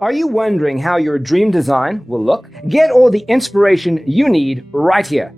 Are you wondering how your dream design will look? Get all the inspiration you need right here.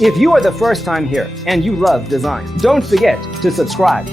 If you are the first time here and you love design, don't forget to subscribe.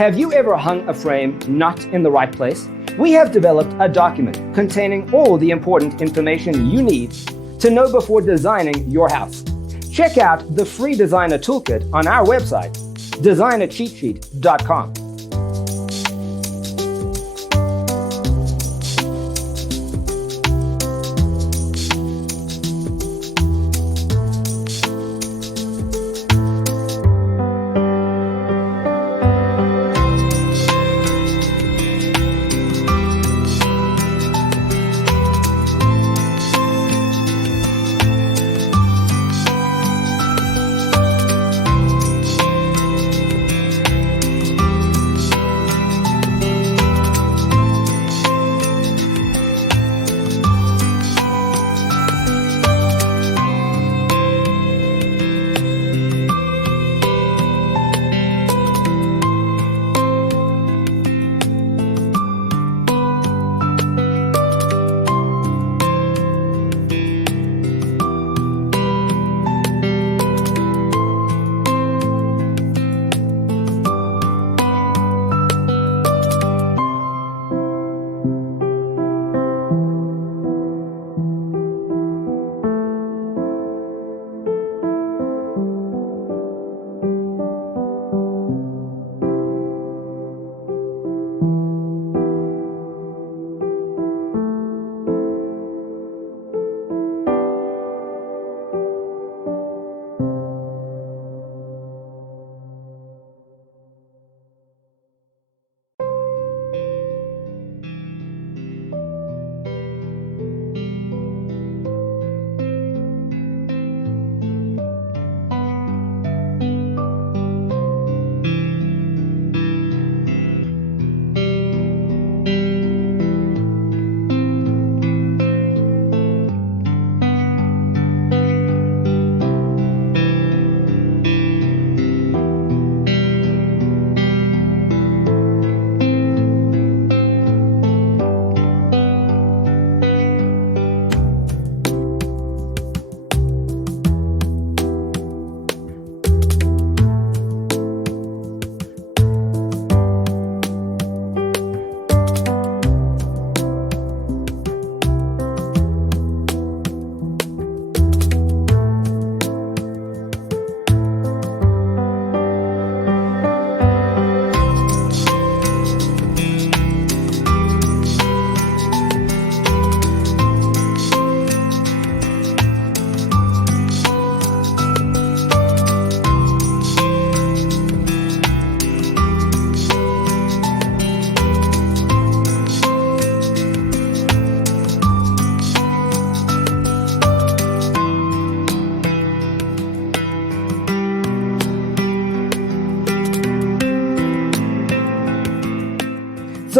Have you ever hung a frame not in the right place? We have developed a document containing all the important information you need to know before designing your house. Check out the free designer toolkit on our website, designercheatsheet.com.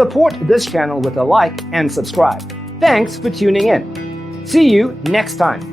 Support this channel with a like and subscribe. Thanks for tuning in. See you next time.